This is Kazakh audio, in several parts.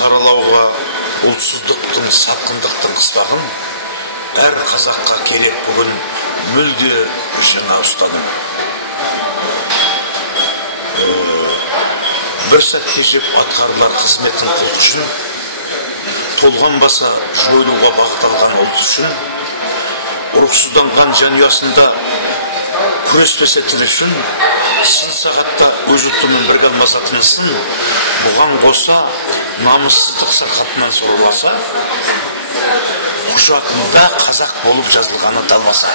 саралауға ұлтсыздықтың, сатқындықтың қыспағын әр қазаққа керек бүгін мүлде жаңа ұстаным. Бір сәтте жеп атқарылар қызметтің құлт үшін, толғанбаса жойылуға бағытталған ұлт үшін, ұрықсызданған жанұясында күреспесе тіл үшін, сын сағатта өз ұлтымен бірге алмаса тынысын, бұған қоса намыссыздық сырқатынан сорылмаса, құжатында қазақ болып жазылғаны талмаса.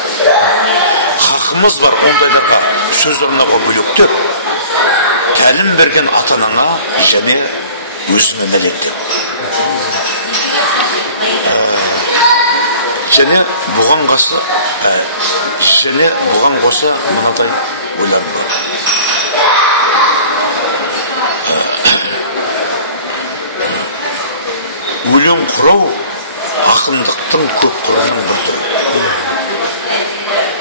Хақымыз бар ондайларға сөз орнауға бөлектеп, тәлім берген ата-анаңа және өзіңе нәлеттеп. Және бұған қоса мынадай ойларым бар. Өлең құрау ақындықтың көп құраның бір түрі.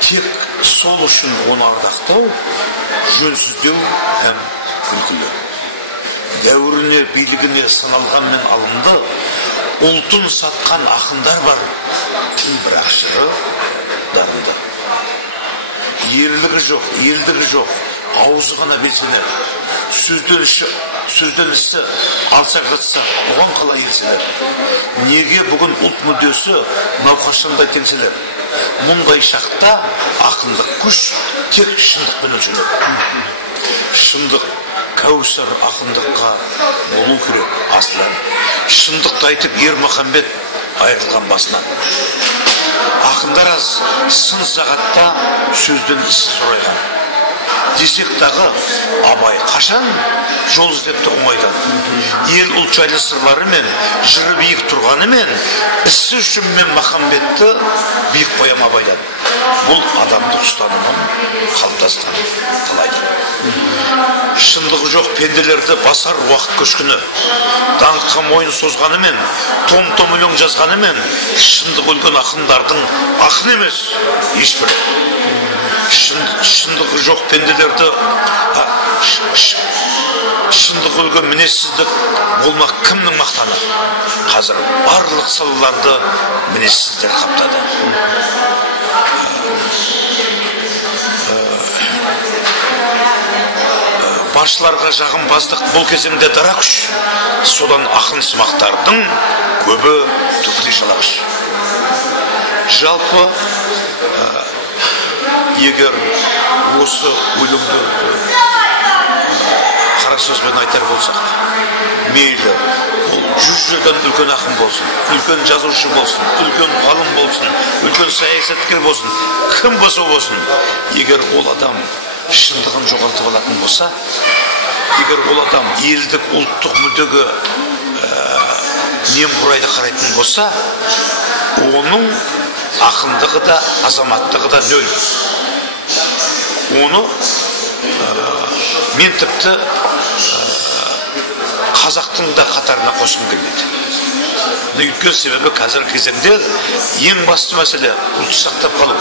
Тек сол үшін оны ардақтау жөнсіздеу һәм күлкілі. Дәуіріне, билігіне сыналғанмен алынды, ұлтын сатқан ақындар бар, бірақ жыры дарынды. Ерлігі жоқ, елдігі жоқ, аузы ғана белсенер. Сөзделісі алсақ жатса, бұған қалай елселер. Неге бүгін ұлт мүддесі науқашында теңселер. Мұндай шақта ақындық күш тек шындықпен өлшенер. Шындық кәусар ақындыққа болу керек асылан. Шындықты айтып Ермахамбет айырылған басынан. Ақындар аз сын сағатта сөзден ісі сұрайған. Десек дағы абай қашан жол іздепті оңайдан. Ел ұлт жайлы сырларымен жыры биік тұрғанымен ісі үшін мен Махамбетті биік қоям абайдан. Бұл адамдық ұстанымын қалыптасқан талайдан. Шындығы жоқ пенделерді басар уақыт көшкіні. Даңққа мойын созғанымен, том-том өлең жазғанымен, шындық өлген ақындардың ақын емес ешбір. Шындығы жоқ пенделерді, шындығы өлген мінессіздік болмақ кімнің мақтаны? Қазір барлық салаларды мінессіздер қаптады. Басшыларға жағымпаздық бұл кезеңде дара күш, содан ақын сымақтардың көбі түпілі жалағыш. Жалпы, егер осы өлімді қара сөзбен айтар болсақ, мейлі, ол 100 жылдан үлкен ақын болсын, үлкен жазушы болсын, үлкен ғалым болсын, үлкен саясаткер болсын, кім болса болсын, егер ол адам шындығын жоғалтып алатын болса, егер ол адам елдік, ұлттық мүддеге немқұрайды қарайтын болса, оның ақындығы да, азаматтығы да нөл. Оны мен тіпті қазақтың да қатарына қосқым келмейді. Өйткені себебі қазіргі кезеңде ең басты мәселе ұлтты сақтап қалу.